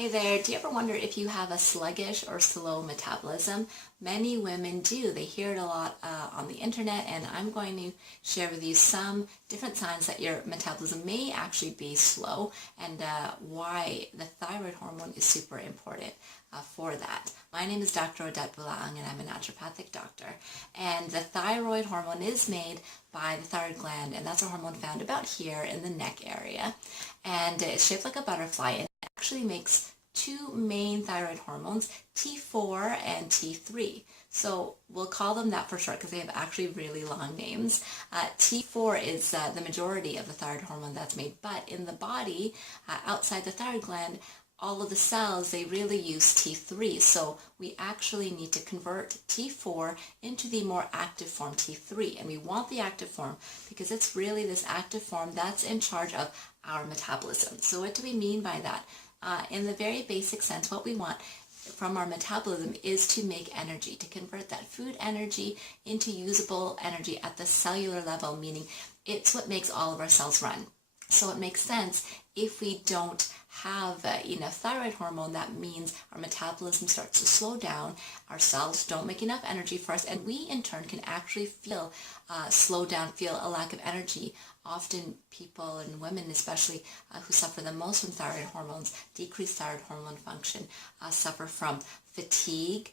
Hey there, do you ever wonder if you have a sluggish or slow metabolism? Many women do. They hear it a lot on the internet, and I'm going to share with you some different signs that your metabolism may actually be slow and why the thyroid hormone is super important for that. My name is Dr. Odette Bulang, and I'm a naturopathic doctor. And the thyroid hormone is made by the thyroid gland, and that's a hormone found about here in the neck area. And it's shaped like a butterfly, and it actually makes two main thyroid hormones, T4 and T3. So we'll call them that for short because they have actually really long names. T4 is the majority of the thyroid hormone that's made, but in the body, outside the thyroid gland, all of the cells, they really use T3. So we actually need to convert T4 into the more active form T3. And we want the active form because it's really this active form that's in charge of our metabolism. So what do we mean by that? In the very basic sense, what we want from our metabolism is to make energy, to convert that food energy into usable energy at the cellular level, meaning it's what makes all of our cells run. So it makes sense if we don't have enough thyroid hormone, that means our metabolism starts to slow down, our cells don't make enough energy for us, and we in turn can actually feel slow down, feel a lack of energy. Often people and women especially who suffer the most from thyroid hormones, decreased thyroid hormone function, suffer from fatigue,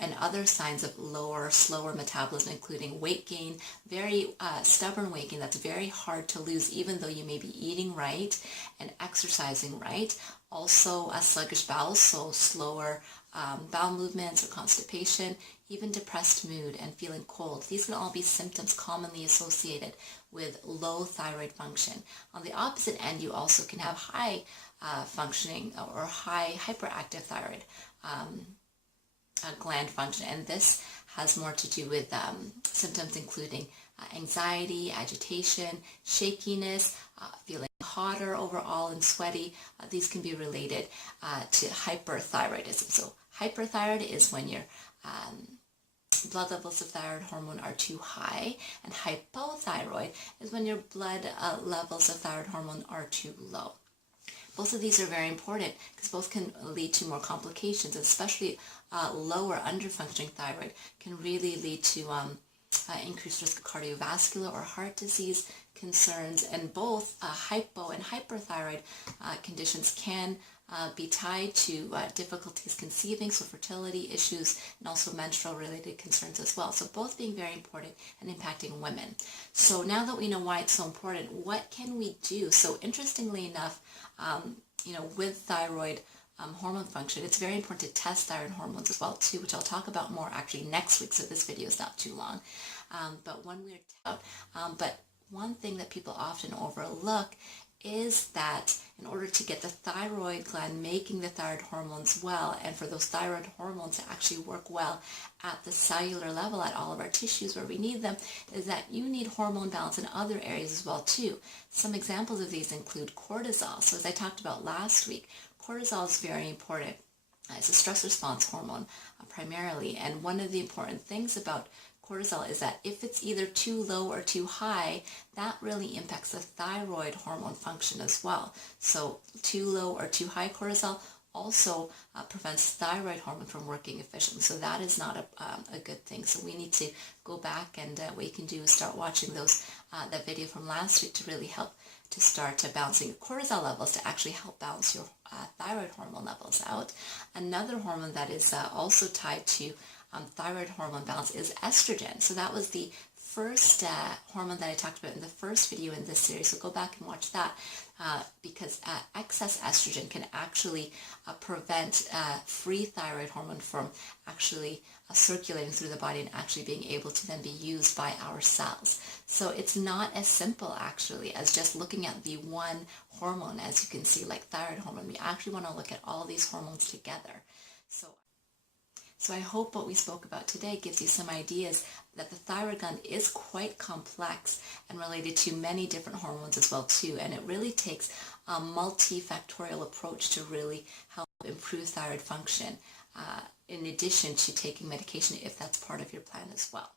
and other signs of lower, slower metabolism, including weight gain, very stubborn weight gain that's very hard to lose even though you may be eating right and exercising right. Also a sluggish bowel, so slower bowel movements or constipation, even depressed mood and feeling cold. These can all be symptoms commonly associated with low thyroid function. On the opposite end, you also can have high functioning or high hyperactive thyroid gland function, and this has more to do with symptoms including anxiety, agitation, shakiness, feeling hotter overall and sweaty. These can be related to hyperthyroidism. So hyperthyroid is when your blood levels of thyroid hormone are too high, and hypothyroid is when your blood levels of thyroid hormone are too low. Both of these are very important because both can lead to more complications, especially lower underfunctioning thyroid can really lead to increased risk of cardiovascular or heart disease concerns, and both hypo and hyperthyroid conditions can be tied to difficulties conceiving, so fertility issues, and also menstrual related concerns as well. So both being very important and impacting women. So now that we know why it's so important, what can we do? So interestingly enough, with thyroid hormone function, it's very important to test thyroid hormones as well too, which I'll talk about more actually next week, so this video is not too long. But one thing that people often overlook is that in order to get the thyroid gland making the thyroid hormones well, and for those thyroid hormones to actually work well at the cellular level at all of our tissues where we need them, is that you need hormone balance in other areas as well too. Some examples of these include cortisol. So as I talked about last week, cortisol is very important. It's a stress response hormone primarily, and one of the important things about cortisol is that if it's either too low or too high, that really impacts the thyroid hormone function as well. So too low or too high cortisol also prevents thyroid hormone from working efficiently. So that is not a good thing. So we need to go back, and what you can do is start watching that video from last week to really help to start balancing your cortisol levels to actually help balance your thyroid hormone levels out. Another hormone that is also tied to thyroid hormone balance is estrogen. So that was the first hormone that I talked about in the first video in this series, so go back and watch that because excess estrogen can actually prevent free thyroid hormone from actually circulating through the body and actually being able to then be used by our cells. So it's not as simple actually as just looking at the one hormone, as you can see, like thyroid hormone. We actually want to look at all these hormones together. So I hope what we spoke about today gives you some ideas that the thyroid gland is quite complex and related to many different hormones as well too, and it really takes a multifactorial approach to really help improve thyroid function in addition to taking medication if that's part of your plan as well.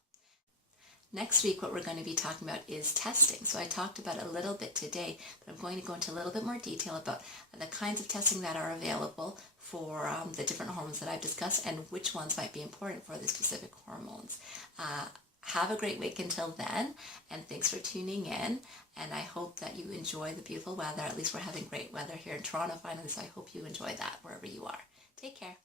Next week, what we're going to be talking about is testing. So I talked about it a little bit today, but I'm going to go into a little bit more detail about the kinds of testing that are available for the different hormones that I've discussed and which ones might be important for the specific hormones. Have a great week until then, and thanks for tuning in. And I hope that you enjoy the beautiful weather. At least we're having great weather here in Toronto finally, so I hope you enjoy that wherever you are. Take care.